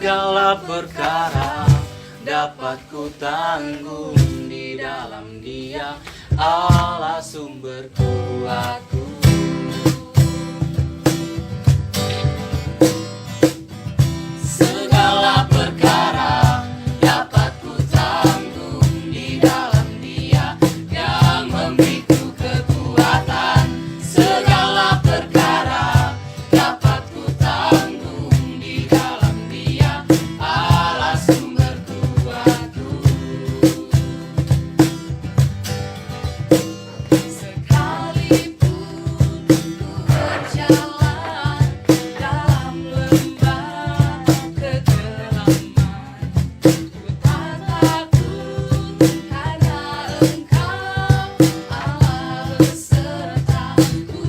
Segala perkara dapat ku tanggung di dalam Dia, Allah sumber kuatku. Segala perkara dapat ku tanggung di dalam Dia yang memberiku kekuatan. Segala perkara dapat ku tanggung di dalam Dia, Allah sumber kuatku. Sekalipun ku berjalan dalam lembah kegelapan, ku tak takut karena Engkau Allah besertaku.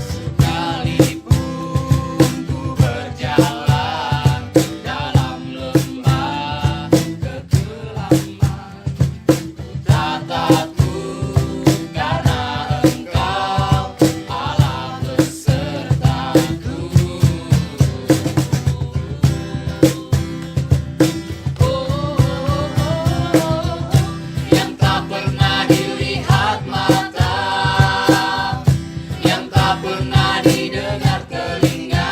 Sekalipun ku berjalan dalam lembah kegelapan, ku tak takut karena Engkau Allah besertaku. Yang tak pernah dilihat mata, yang tak pernah didengar telinga,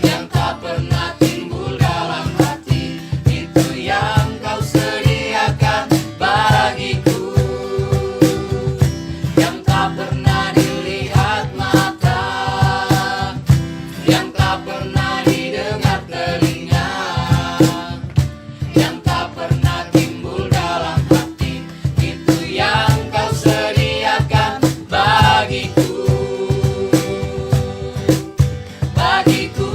yang tak pernah timbul dalam hati, itu yang Kau sediakan bagiku. Yang tak pernah dilihat mata, yang tak pernah didengar telinga, yang tak pernah timbul dalam hati, itu yang Kau sediakan bagiku. Bagiku.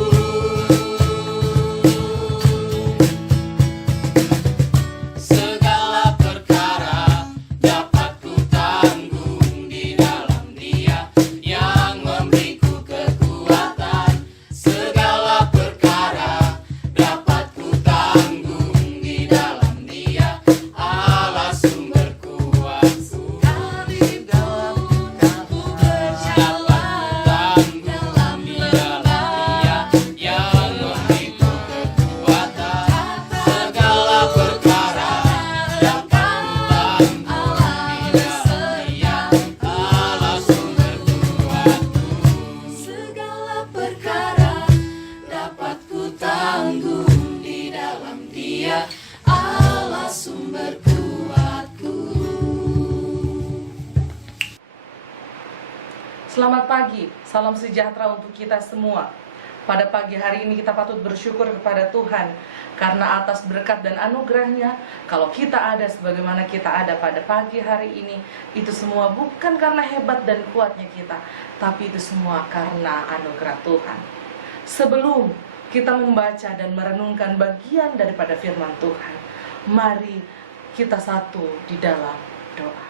Segala perkara dapat ku tanggung di dalam Dia yang memberiku kekuatan. Segala perkara dapat ku tanggung di dalam Dia, Allah sumber kuatku. Sekalipun ku berjalan dalam lembah yang memberiku kekuatan. Segala perkara dapat ku tanggung di dalam Dia, Allah sumber kuatku. Segala perkara dapat ku tanggung di dalam Dia, Allah sumber kuatku. Selamat pagi, salam sejahtera untuk kita semua. Pada pagi hari ini kita patut bersyukur kepada Tuhan karena atas berkat dan anugerahnya, kalau kita ada sebagaimana kita ada pada pagi hari ini, itu semua bukan karena hebat dan kuatnya kita, tapi itu semua karena anugerah Tuhan. Sebelum kita membaca dan merenungkan bagian daripada firman Tuhan, mari kita satu di dalam doa.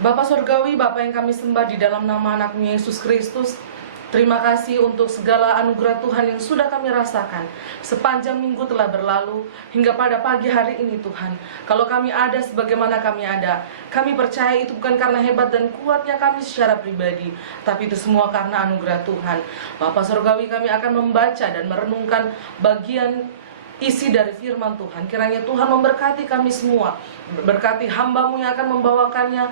Bapa Surgawi, Bapa yang kami sembah di dalam nama anakmu Yesus Kristus, terima kasih untuk segala anugerah Tuhan yang sudah kami rasakan sepanjang minggu telah berlalu hingga pada pagi hari ini Tuhan. Kalau kami ada sebagaimana kami ada, kami percaya itu bukan karena hebat dan kuatnya kami secara pribadi, tapi itu semua karena anugerah Tuhan. Bapa Surgawi, kami akan membaca dan merenungkan bagian isi dari firman Tuhan. Kiranya Tuhan memberkati kami semua, berkati hamba-Mu yang akan membawakannya.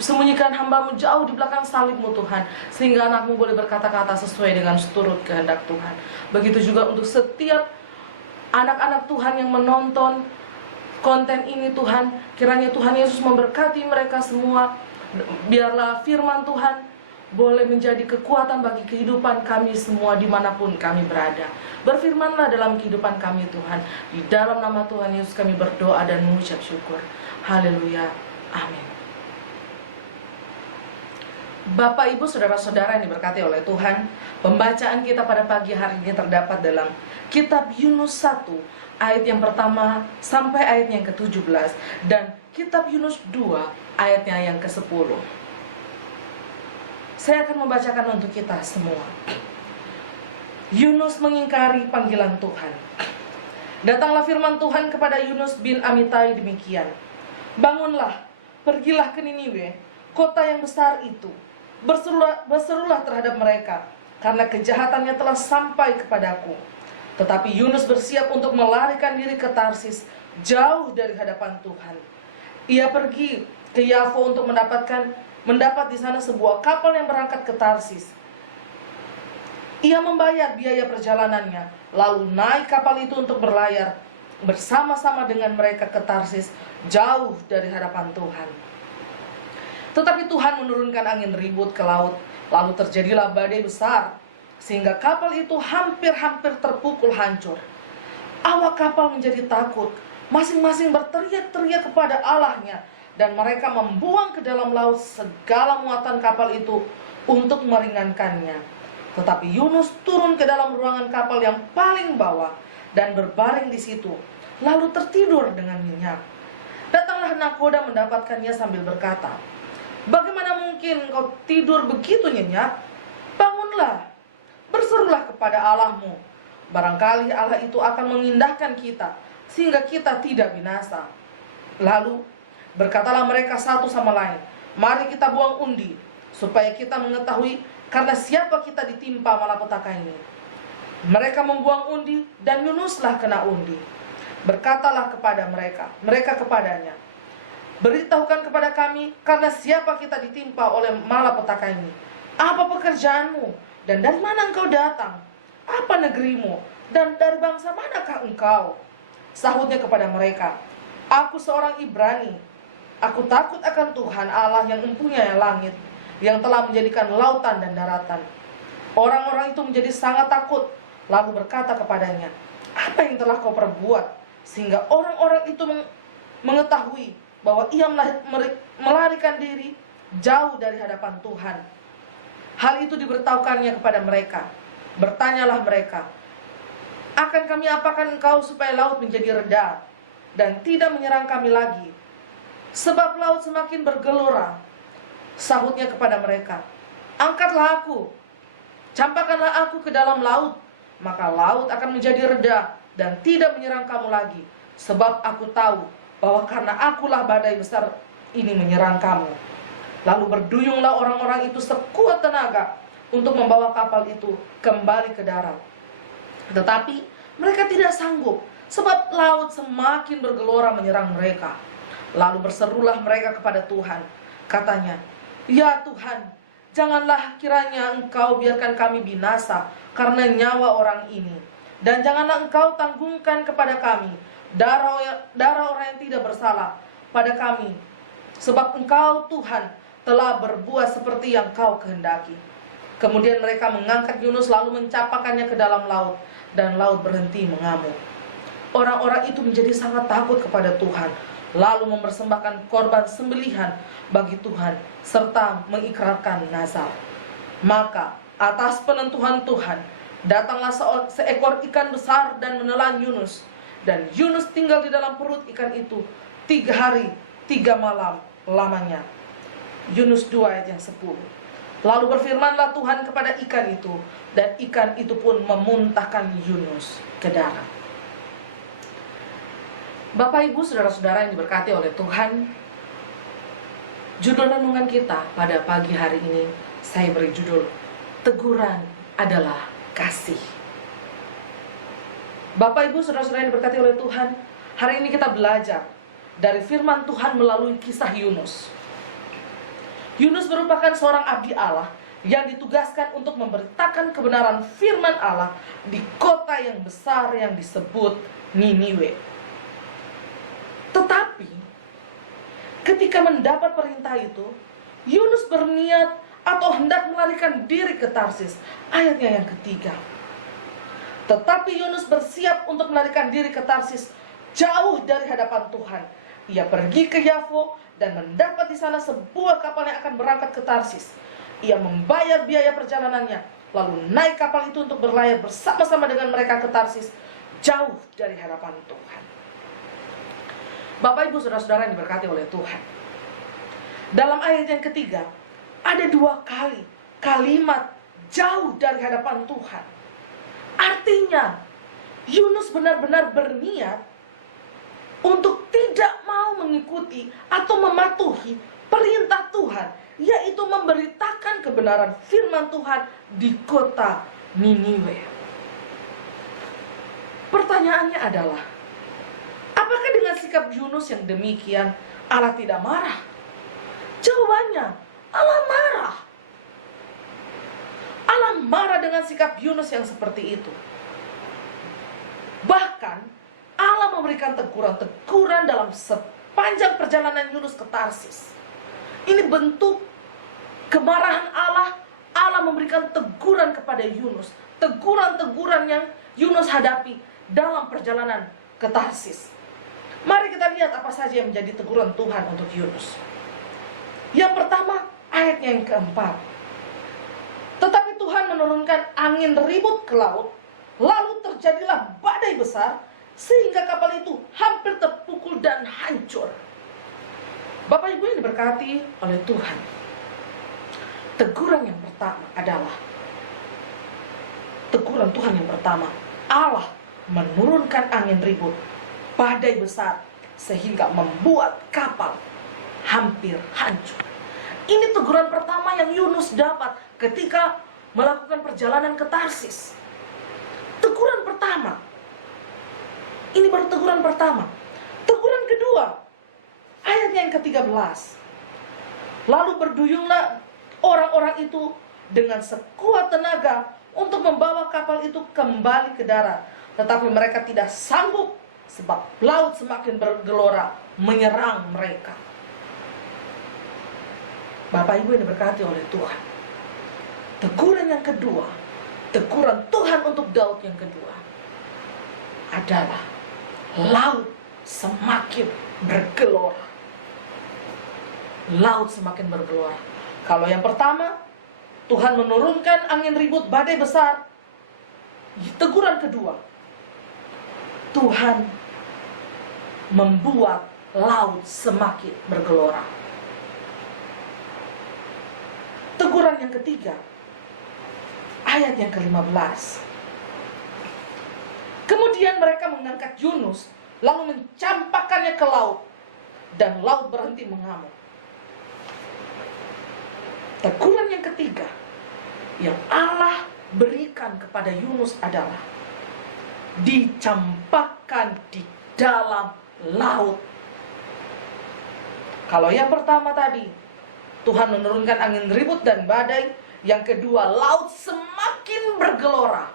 Sembunyikan hamba-Mu jauh di belakang salib-Mu Tuhan, sehingga anak-Mu boleh berkata-kata sesuai dengan seturut kehendak Tuhan. Begitu juga untuk setiap anak-anak Tuhan yang menonton konten ini Tuhan, kiranya Tuhan Yesus memberkati mereka semua. Biarlah firman Tuhan boleh menjadi kekuatan bagi kehidupan kami semua dimanapun kami berada. Berfirmanlah dalam kehidupan kami Tuhan. Di dalam nama Tuhan Yesus kami berdoa dan mengucap syukur. Haleluya. Amin. Bapak, Ibu, Saudara-saudara yang diberkati oleh Tuhan, pembacaan kita pada pagi hari ini terdapat dalam Kitab Yunus 1 ayat yang pertama sampai ayat yang ke-17 dan Kitab Yunus 2 ayatnya yang ke-10. Saya akan membacakan untuk kita semua. Yunus mengingkari panggilan Tuhan. Datanglah firman Tuhan kepada Yunus bin Amitai demikian. Bangunlah, pergilah ke Niniwe, kota yang besar itu, Berserulah terhadap mereka, karena kejahatannya telah sampai kepadaku. Tetapi Yunus bersiap untuk melarikan diri ke Tarsis, jauh dari hadapan Tuhan. Ia pergi ke Yafo untuk mendapat di sana sebuah kapal yang berangkat ke Tarsis. Ia membayar biaya perjalanannya, lalu naik kapal itu untuk berlayar bersama-sama dengan mereka ke Tarsis, jauh dari hadapan Tuhan. Tetapi Tuhan menurunkan angin ribut ke laut, lalu terjadilah badai besar, sehingga kapal itu hampir-hampir terpukul hancur. Awak kapal menjadi takut, masing-masing berteriak-teriak kepada Allahnya, dan mereka membuang ke dalam laut segala muatan kapal itu untuk meringankannya. Tetapi Yunus turun ke dalam ruangan kapal yang paling bawah dan berbaring di situ, lalu tertidur dengan nyenyak. Datanglah nakoda mendapatkannya sambil berkata, "Bagaimana mungkin engkau tidur begitu nyenyak? Bangunlah, berserulah kepada Allahmu. Barangkali Allah itu akan mengindahkan kita, sehingga kita tidak binasa." Lalu berkatalah mereka satu sama lain, "Mari kita buang undi, supaya kita mengetahui karena siapa kita ditimpa malapetaka ini." Mereka membuang undi, dan Yunuslah kena undi. Berkatalah kepada mereka kepadanya, "Beritahukan kepada kami karena siapa kita ditimpa oleh malapetaka ini. Apa pekerjaanmu, dan dari mana engkau datang? Apa negerimu, dan dari bangsa manakah engkau?" Sahutnya kepada mereka, "Aku seorang Ibrani. Aku takut akan Tuhan Allah yang mempunyai langit, yang telah menjadikan lautan dan daratan." Orang-orang itu menjadi sangat takut, lalu berkata kepadanya, "Apa yang telah kau perbuat, sehingga orang-orang itu mengetahui bahwa ia melarikan diri jauh dari hadapan Tuhan?" Hal itu diberitahukannya kepada mereka. Bertanyalah mereka, "Akan kami apakan engkau supaya laut menjadi reda dan tidak menyerang kami lagi? Sebab laut semakin bergelora." Sahutnya kepada mereka, "Angkatlah aku, campakkanlah aku ke dalam laut, maka laut akan menjadi reda dan tidak menyerang kamu lagi. Sebab aku tahu bahwa karena akulah badai besar ini menyerang kamu." Lalu berduyunglah orang-orang itu sekuat tenaga untuk membawa kapal itu kembali ke darat. Tetapi mereka tidak sanggup, sebab laut semakin bergelora menyerang mereka. Lalu berserulah mereka kepada Tuhan. Katanya, "Ya Tuhan, janganlah kiranya engkau biarkan kami binasa karena nyawa orang ini. Dan janganlah engkau tanggungkan kepada kami darah orang yang tidak bersalah pada kami. Sebab engkau Tuhan telah berbuat seperti yang kau kehendaki." Kemudian mereka mengangkat Yunus lalu mencapakannya ke dalam laut, dan laut berhenti mengamuk. Orang-orang itu menjadi sangat takut kepada Tuhan, lalu mempersembahkan korban sembelihan bagi Tuhan, serta mengikrarkan nazar. Maka atas penentuan Tuhan, datanglah seekor ikan besar dan menelan Yunus. Dan Yunus tinggal di dalam perut ikan itu 3 hari 3 malam lamanya. Yunus 2 ayat yang 10. Lalu berfirmanlah Tuhan kepada ikan itu, dan ikan itu pun memuntahkan Yunus ke darat. Bapak, Ibu, saudara-saudara yang diberkati oleh Tuhan, judul renungan kita pada pagi hari ini saya beri judul, "Teguran adalah kasih." Bapak, Ibu, saudara-saudara yang diberkati oleh Tuhan, hari ini kita belajar dari firman Tuhan melalui kisah Yunus. Yunus merupakan seorang abdi Allah yang ditugaskan untuk memberitakan kebenaran firman Allah di kota yang besar yang disebut Niniwe. Tetapi ketika mendapat perintah itu, Yunus berniat atau hendak melarikan diri ke Tarsis. Ayatnya yang ketiga. Tetapi Yunus bersiap untuk melarikan diri ke Tarsis, jauh dari hadapan Tuhan. Ia pergi ke Yafo dan mendapat di sana sebuah kapal yang akan berangkat ke Tarsis. Ia membayar biaya perjalanannya, lalu naik kapal itu untuk berlayar bersama-sama dengan mereka ke Tarsis, jauh dari hadapan Tuhan. Bapak, Ibu, saudara-saudara yang diberkati oleh Tuhan, dalam ayat yang ketiga ada 2 kali kalimat jauh dari hadapan Tuhan. Artinya Yunus benar-benar berniat untuk tidak mau mengikuti atau mematuhi perintah Tuhan yaitu memberitakan kebenaran firman Tuhan di kota Niniwe. Pertanyaannya adalah, apakah dengan sikap Yunus yang demikian Allah tidak marah? Jawabannya, Allah marah. Allah marah dengan sikap Yunus yang seperti itu. Bahkan Allah memberikan teguran-teguran dalam sepanjang perjalanan Yunus ke Tarsis. Ini bentuk kemarahan Allah. Allah memberikan teguran kepada Yunus, teguran-teguran yang Yunus hadapi dalam perjalanan ke Tarsis. Mari kita lihat apa saja yang menjadi teguran Tuhan untuk Yunus. Yang pertama, ayat yang keempat. Tetapi Tuhan menurunkan angin ribut ke laut, lalu terjadilah badai besar, sehingga kapal itu hampir terpukul dan hancur. Bapak Ibu yang diberkati oleh Tuhan, teguran yang pertama adalah, teguran Tuhan yang pertama, Allah menurunkan angin ribut, badai besar, sehingga membuat kapal hampir hancur. Ini teguran pertama yang Yunus dapat ketika melakukan perjalanan ke Tarsis. Teguran pertama. Ini baru teguran pertama. Teguran kedua, ayat yang ke-13. Lalu berduyunglah orang-orang itu dengan sekuat tenaga untuk membawa kapal itu kembali ke darat. Tetapi mereka tidak sanggup, sebab laut semakin bergelora menyerang mereka. Bapak Ibu yang diberkati oleh Tuhan, teguran yang kedua, teguran Tuhan untuk Daud yang kedua adalah laut semakin bergelora. Laut semakin bergelora. Kalau yang pertama, Tuhan menurunkan angin ribut, badai besar. Teguran kedua, Tuhan membuat laut semakin bergelora. Teguran yang ketiga, ayat yang ke-15. Kemudian mereka mengangkat Yunus, lalu mencampakkannya ke laut, dan laut berhenti mengamuk. Teguran yang ketiga yang Allah berikan kepada Yunus adalah dicampakkan di dalam laut. Kalau yang pertama tadi, Tuhan menurunkan angin ribut dan badai. Yang kedua, laut semakin bergelora.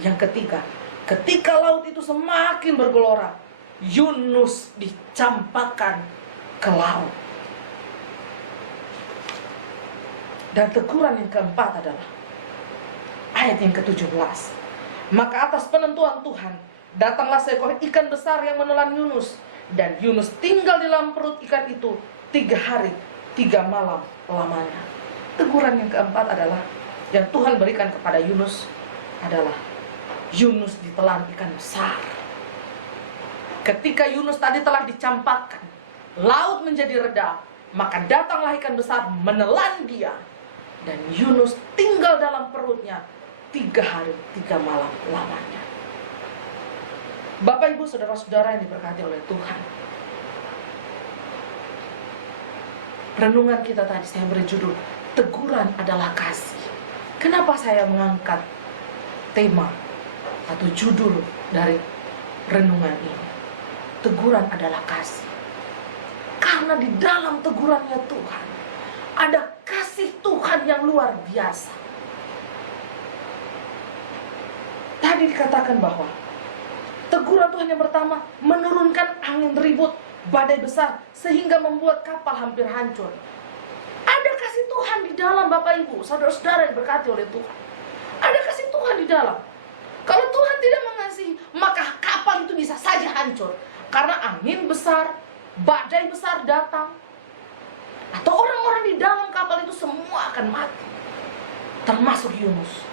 Yang ketiga, ketika laut itu semakin bergelora, Yunus dicampakkan ke laut. Dan teguran yang keempat adalah ayat yang ke-17. Maka atas penentuan Tuhan, datanglah seekor ikan besar yang menelan Yunus. Dan Yunus tinggal di dalam perut ikan itu 3 hari 3 malam lamanya. Teguran yang keempat adalah, yang Tuhan berikan kepada Yunus adalah, Yunus ditelan ikan besar. Ketika Yunus tadi telah dicampakkan, laut menjadi reda, maka datanglah ikan besar menelan dia. Dan Yunus tinggal dalam perutnya 3 hari 3 malam lamanya. Bapak Ibu saudara-saudara yang diberkati oleh Tuhan, renungan kita tadi saya beri judul, teguran adalah kasih. Kenapa saya mengangkat tema atau judul dari renungan ini? Teguran adalah kasih. Karena di dalam tegurannya Tuhan ada kasih Tuhan yang luar biasa. Tadi dikatakan bahwa teguran Tuhan yang pertama menurunkan angin ribut, badai besar, sehingga membuat kapal hampir hancur. Ada kasih Tuhan di dalam, Bapak Ibu, saudara-saudara yang diberkati oleh Tuhan. Ada kasih Tuhan di dalam. Kalau Tuhan tidak mengasihi, maka kapal itu bisa saja hancur. Karena angin besar, badai besar datang, atau orang-orang di dalam kapal itu semua akan mati, termasuk Yunus.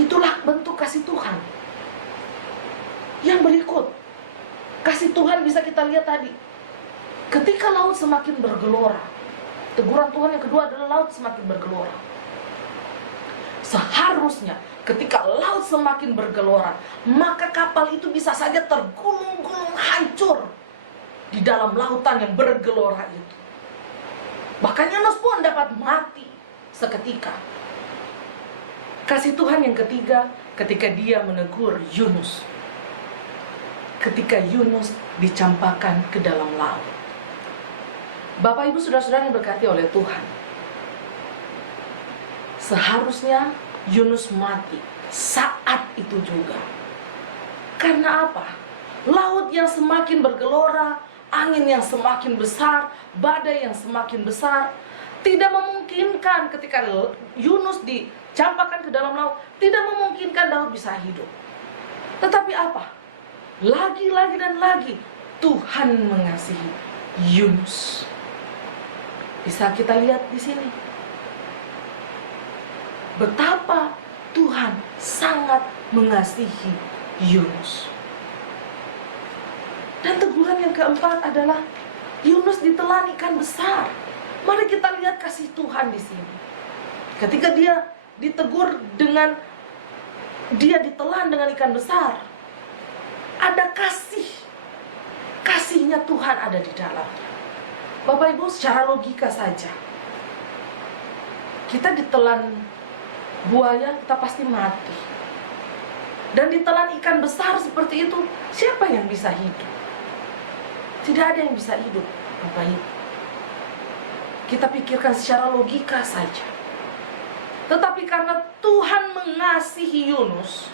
Itulah bentuk kasih Tuhan. Yang berikut, kasih Tuhan bisa kita lihat tadi. Ketika laut semakin bergelora, teguran Tuhan yang kedua adalah laut semakin bergelora. Seharusnya ketika laut semakin bergelora, maka kapal itu bisa saja tergulung-gulung hancur. di dalam lautan yang bergelora itu. Bahkan Yunus pun dapat mati seketika. Kasih Tuhan yang ketiga, ketika dia menegur Yunus. Ketika Yunus dicampakkan ke dalam laut. Bapak Ibu saudara-saudara yang berkati oleh Tuhan, seharusnya Yunus mati saat itu juga. Karena apa? Laut yang semakin bergelora, angin yang semakin besar, badai yang semakin besar, tidak memungkinkan ketika Yunus dicampakkan ke dalam laut, tidak memungkinkan Daud bisa hidup. Tetapi apa? Lagi-lagi dan lagi Tuhan mengasihi Yunus. Bisa kita lihat di sini betapa Tuhan sangat mengasihi Yunus. Dan teguran yang keempat adalah Yunus ditelan ikan besar. Mari kita lihat kasih Tuhan di sini. Ketika dia ditegur dengan dia ditelan dengan ikan besar, ada kasihnya Tuhan ada di dalamnya. Bapak Ibu, secara logika saja, kita ditelan buaya, kita pasti mati. Dan ditelan ikan besar seperti itu, siapa yang bisa hidup? Tidak ada yang bisa hidup, Bapak Ibu. Kita pikirkan secara logika saja. Tetapi karena Tuhan mengasihi Yunus,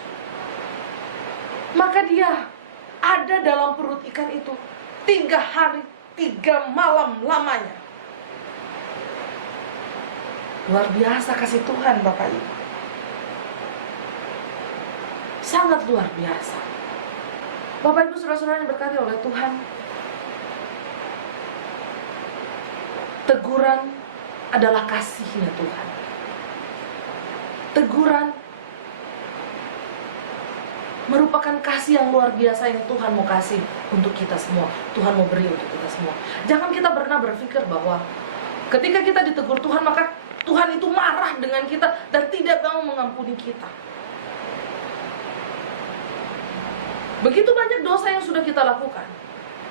maka dia ada dalam perut ikan itu 3 hari 3 malam lamanya. Luar biasa kasih Tuhan, Bapak Ibu. Sangat luar biasa. Bapak Ibu saudara-saudara yang berkati oleh Tuhan, teguran adalah kasihnya Tuhan. Teguran merupakan kasih yang luar biasa yang Tuhan mau kasih untuk kita semua. Tuhan mau beri untuk kita semua. Jangan kita pernah berpikir bahwa ketika kita ditegur Tuhan, maka Tuhan itu marah dengan kita dan tidak mau mengampuni kita. Begitu banyak dosa yang sudah kita lakukan.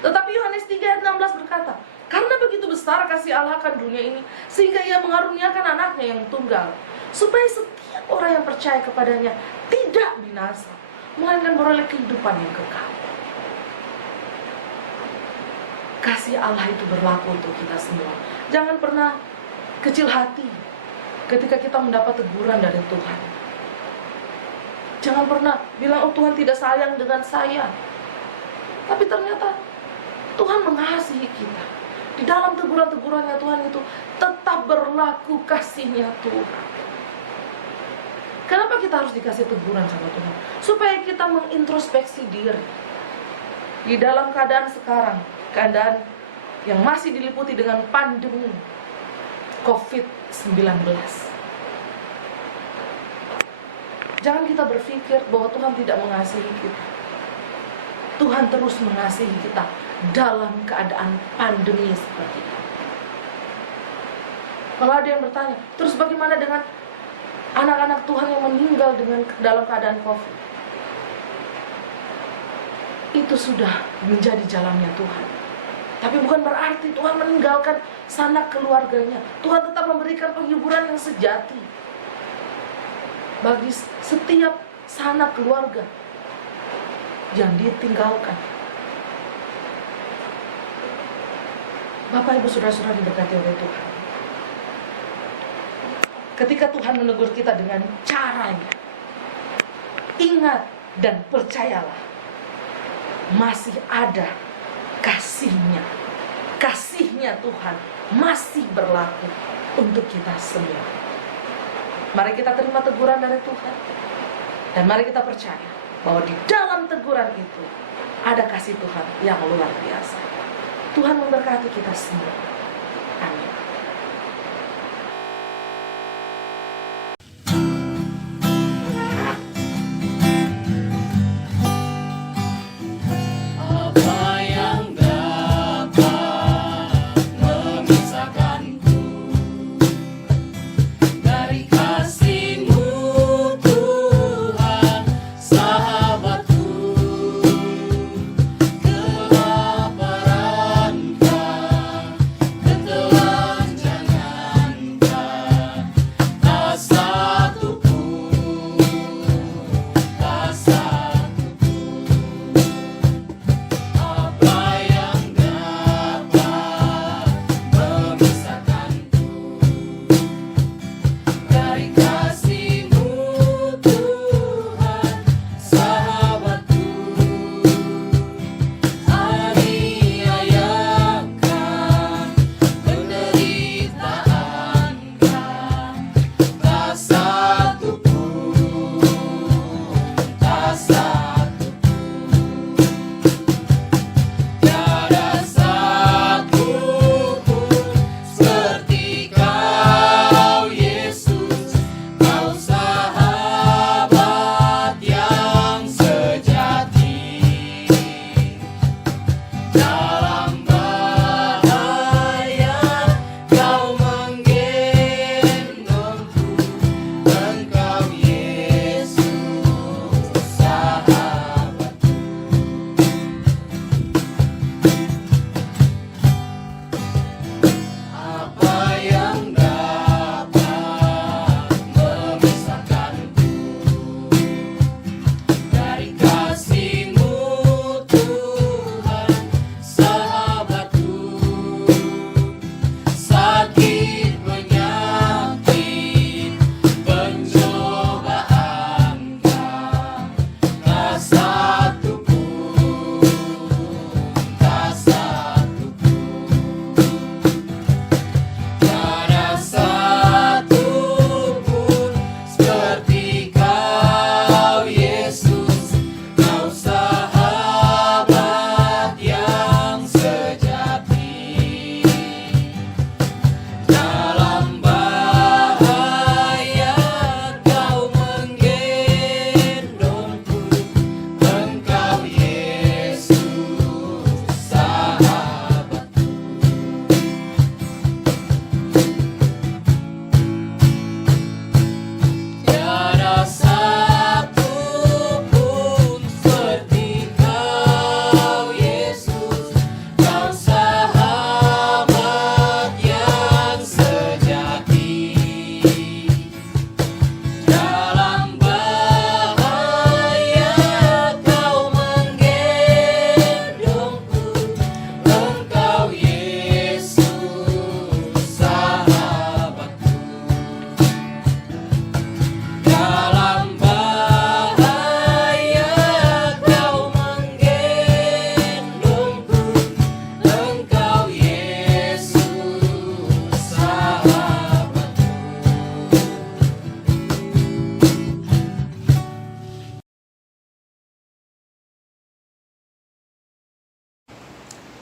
Tetapi Yohanes 3 ayat 16 berkata, karena begitu besar kasih Allah akan dunia ini, sehingga ia mengaruniakan anaknya yang tunggal, supaya setiap orang yang percaya kepadanya tidak binasa, melainkan beroleh kehidupan yang kekal. Kasih Allah itu berlaku untuk kita semua. Jangan pernah kecil hati ketika kita mendapat teguran dari Tuhan. Jangan pernah bilang, oh Tuhan tidak sayang dengan saya. Tapi ternyata Tuhan mengasihi kita. Di dalam teguran-tegurannya Tuhan itu tetap berlaku kasihnya Tuhan. Kenapa kita harus dikasih teguran sama Tuhan? Supaya kita mengintrospeksi diri. Di dalam keadaan sekarang, keadaan yang masih diliputi dengan pandemi COVID-19. Jangan kita berpikir bahwa Tuhan tidak mengasihi kita. Tuhan terus mengasihi kita dalam keadaan pandemi seperti ini. Kalau ada yang bertanya, terus bagaimana dengan anak-anak Tuhan yang meninggal dalam keadaan COVID? Itu sudah menjadi jalannya Tuhan. Tapi bukan berarti Tuhan meninggalkan sanak keluarganya. Tuhan tetap memberikan penghiburan yang sejati bagi setiap sanak keluarga yang ditinggalkan. Bapak Ibu saudara-saudara diberkati oleh Tuhan. Ketika Tuhan menegur kita dengan caranya, ingat dan percayalah, masih ada kasihnya. Kasihnya Tuhan masih berlaku untuk kita semua. Mari kita terima teguran dari Tuhan. Dan mari kita percaya bahwa di dalam teguran itu ada kasih Tuhan yang luar biasa. Tuhan memberkati kita semua. Amin. Apa yang dapat memisahkanku dari kasih-Mu Tuhan, sahabatku? Kelaparan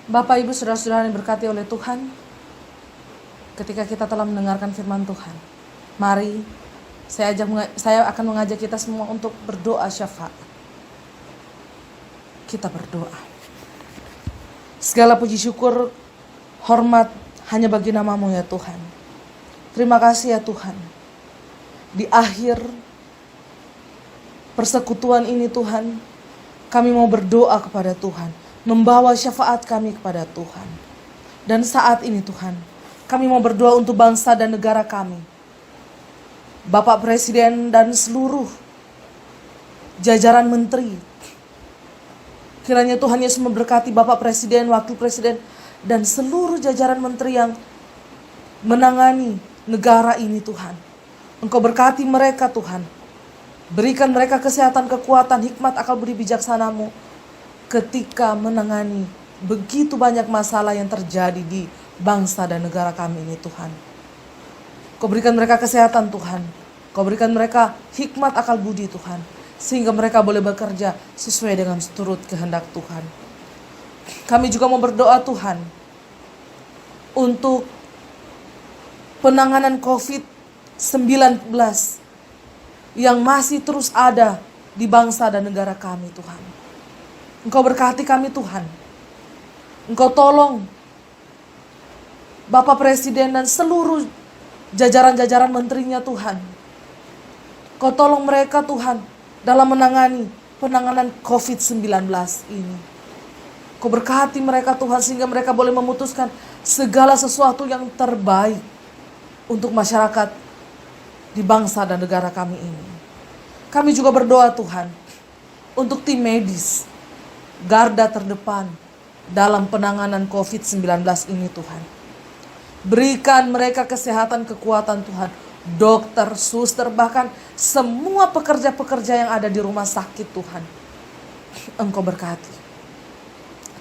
Bapak, Ibu, saudara-saudara yang diberkati oleh Tuhan, ketika kita telah mendengarkan firman Tuhan, mari saya akan mengajak kita semua untuk berdoa syafaat. Kita berdoa. Segala puji syukur, hormat hanya bagi nama-Mu ya Tuhan. Terima kasih ya Tuhan. Di akhir persekutuan ini Tuhan, kami mau berdoa kepada Tuhan, membawa syafaat kami kepada Tuhan. Dan saat ini Tuhan, kami mau berdoa untuk bangsa dan negara kami. Bapak Presiden dan seluruh jajaran menteri. Kiranya Tuhan Yesus memberkati Bapak Presiden, Wakil Presiden, dan seluruh jajaran menteri yang menangani negara ini Tuhan. Engkau berkati mereka Tuhan. Berikan mereka kesehatan, kekuatan, hikmat, akal budi bijaksana-Mu ketika menangani begitu banyak masalah yang terjadi di bangsa dan negara kami ini Tuhan. Kau berikan mereka kesehatan Tuhan. Kau berikan mereka hikmat, akal budi Tuhan. Sehingga mereka boleh bekerja sesuai dengan seturut kehendak Tuhan. Kami juga mau berdoa Tuhan untuk penanganan COVID-19 yang masih terus ada di bangsa dan negara kami Tuhan. Engkau berkati kami Tuhan. Engkau tolong Bapak Presiden dan seluruh jajaran-jajaran menterinya Tuhan. Engkau tolong mereka Tuhan dalam menangani penanganan COVID-19 ini. Kau berkati mereka Tuhan sehingga mereka boleh memutuskan segala sesuatu yang terbaik untuk masyarakat di bangsa dan negara kami ini. Kami juga berdoa Tuhan untuk tim medis, garda terdepan dalam penanganan COVID-19 ini Tuhan. Berikan mereka kesehatan, kekuatan Tuhan. Dokter, suster, bahkan semua pekerja-pekerja yang ada di rumah sakit Tuhan. Engkau berkati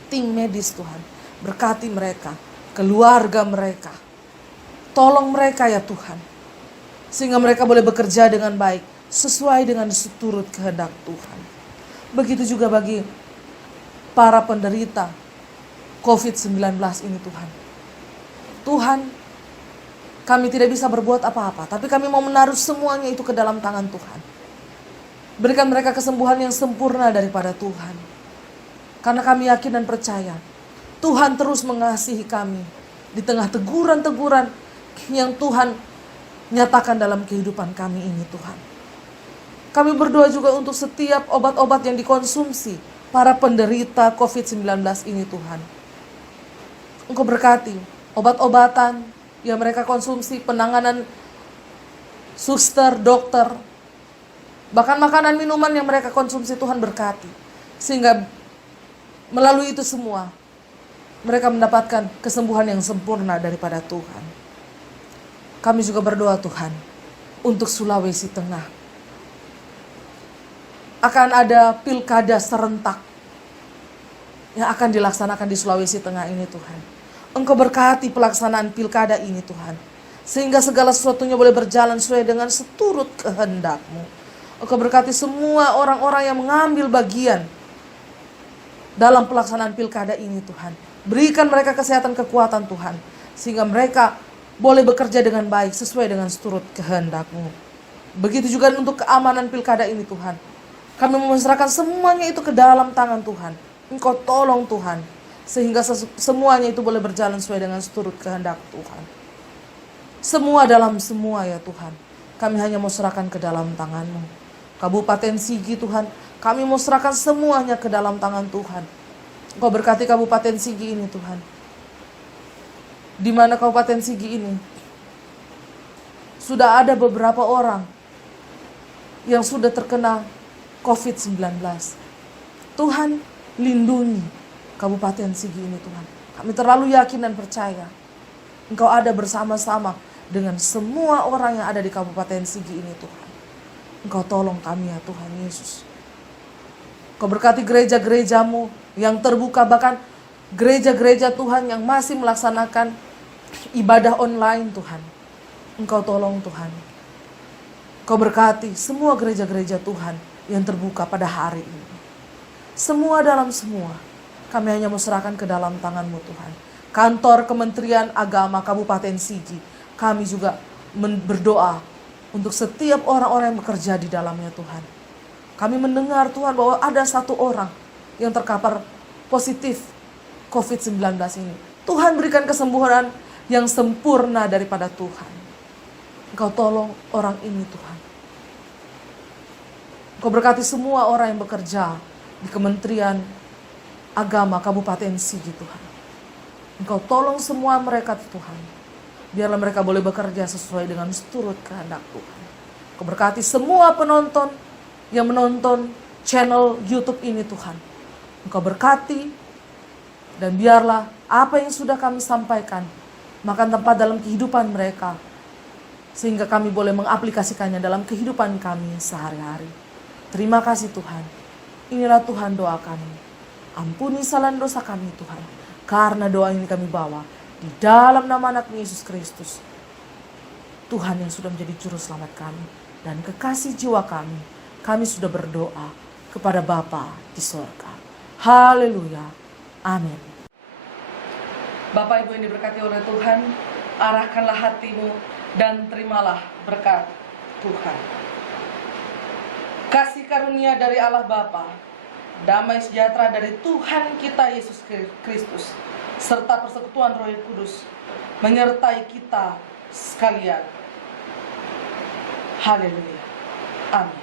tim medis Tuhan. Berkati mereka, keluarga mereka. Tolong mereka ya Tuhan. Sehingga mereka boleh bekerja dengan baik, sesuai dengan seturut kehendak Tuhan. Begitu juga bagi para penderita COVID-19 ini Tuhan. Tuhan, kami tidak bisa berbuat apa-apa, tapi kami mau menaruh semuanya itu ke dalam tangan Tuhan. Berikan mereka kesembuhan yang sempurna daripada Tuhan. Karena kami yakin dan percaya, Tuhan terus mengasihi kami di tengah teguran-teguran yang Tuhan nyatakan dalam kehidupan kami ini Tuhan. Kami berdoa juga untuk setiap obat-obat yang dikonsumsi para penderita COVID-19 ini Tuhan. Engkau berkati obat-obatan yang mereka konsumsi, penanganan suster, dokter, bahkan makanan minuman yang mereka konsumsi Tuhan berkati. Sehingga melalui itu semua mereka mendapatkan kesembuhan yang sempurna daripada Tuhan. Kami juga berdoa Tuhan untuk Sulawesi Tengah. Akan ada pilkada serentak yang akan dilaksanakan di Sulawesi Tengah ini Tuhan. Engkau berkati pelaksanaan pilkada ini Tuhan. Sehingga segala sesuatunya boleh berjalan sesuai dengan seturut kehendak-Mu. Engkau berkati semua orang-orang yang mengambil bagian dalam pelaksanaan pilkada ini Tuhan. Berikan mereka kesehatan, kekuatan Tuhan. Sehingga mereka boleh bekerja dengan baik sesuai dengan seturut kehendak-Mu. Begitu juga untuk keamanan pilkada ini Tuhan. Kami memasrahkan semuanya itu ke dalam tangan Tuhan. Engkau tolong Tuhan. Sehingga semuanya itu boleh berjalan sesuai dengan seturut kehendak Tuhan. Semua dalam semua ya Tuhan. Kami hanya mau serahkan ke dalam tangan-Mu. Kabupaten Sigi Tuhan, kami mau serahkan semuanya ke dalam tangan Tuhan. Engkau berkati Kabupaten Sigi ini Tuhan. Di mana Kabupaten Sigi ini sudah ada beberapa orang yang sudah terkena COVID-19. Tuhan, lindungi Kabupaten Sigi ini Tuhan. Kami terlalu yakin dan percaya Engkau ada bersama-sama dengan semua orang yang ada di Kabupaten Sigi ini Tuhan. Engkau tolong kami ya Tuhan Yesus. Engkau berkati gereja-gereja-Mu yang terbuka, bahkan gereja-gereja Tuhan yang masih melaksanakan ibadah online Tuhan. Engkau tolong Tuhan. Engkau berkati semua gereja-gereja Tuhan yang terbuka pada hari ini. Semua dalam semua. kami hanya mau serahkan ke dalam tangan-Mu Tuhan. Kantor Kementerian Agama Kabupaten Sigi, kami juga berdoa untuk setiap orang-orang yang bekerja di dalamnya Tuhan. Kami mendengar Tuhan bahwa ada satu orang yang terkapar positif COVID-19 ini. Tuhan berikan kesembuhan yang sempurna daripada Tuhan. Engkau tolong orang ini Tuhan. Engkau berkati semua orang yang bekerja di Kementerian Agama Kabupaten Sigi Tuhan. Engkau tolong semua mereka Tuhan. Biarlah mereka boleh bekerja sesuai dengan seturut kehendak Tuhan. Engkau berkati semua penonton yang menonton channel YouTube ini Tuhan. Engkau berkati dan biarlah apa yang sudah kami sampaikan makan tempat dalam kehidupan mereka. Sehingga kami boleh mengaplikasikannya dalam kehidupan kami sehari-hari. Terima kasih Tuhan. Inilah Tuhan doa kami. Ampuni kesalahan dosa kami Tuhan. Karena doa ini kami bawa di dalam nama anak Yesus Kristus. Tuhan yang sudah menjadi juru selamat kami. Dan kekasih jiwa kami. Kami sudah berdoa kepada Bapa di sorga. Haleluya. Amin. Bapak Ibu yang diberkati oleh Tuhan, arahkanlah hatimu dan terimalah berkat Tuhan. Kasih karunia dari Allah Bapa, damai sejahtera dari Tuhan kita Yesus Kristus, serta persekutuan Roh Kudus menyertai kita sekalian. Haleluya. Amin.